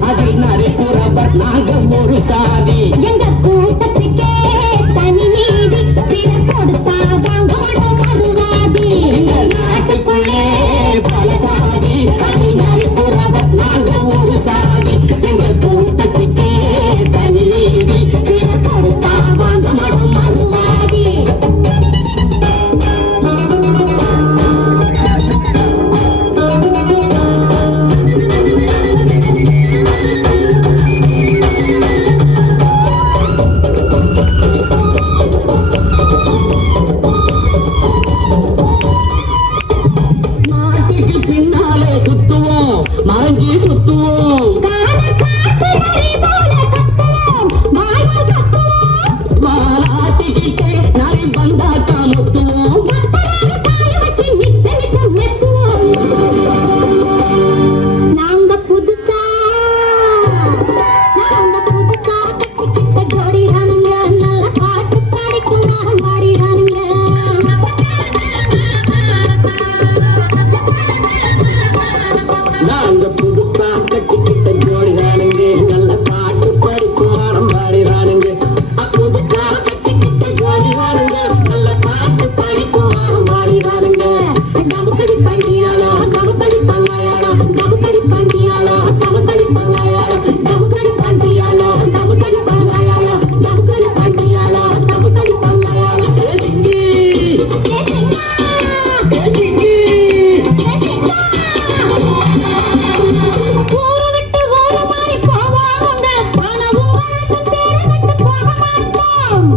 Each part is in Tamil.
அதில் நரிப்புறப்பட் நாங்கள் ஒரு சாதி. எங்க थोड़ी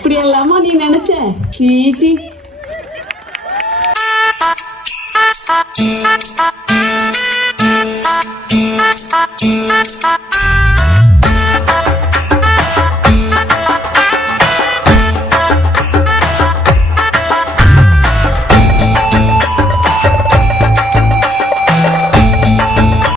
அப்படி அப்படியெல்லாமா நீ நினைச்ச சீச்சி Thank you.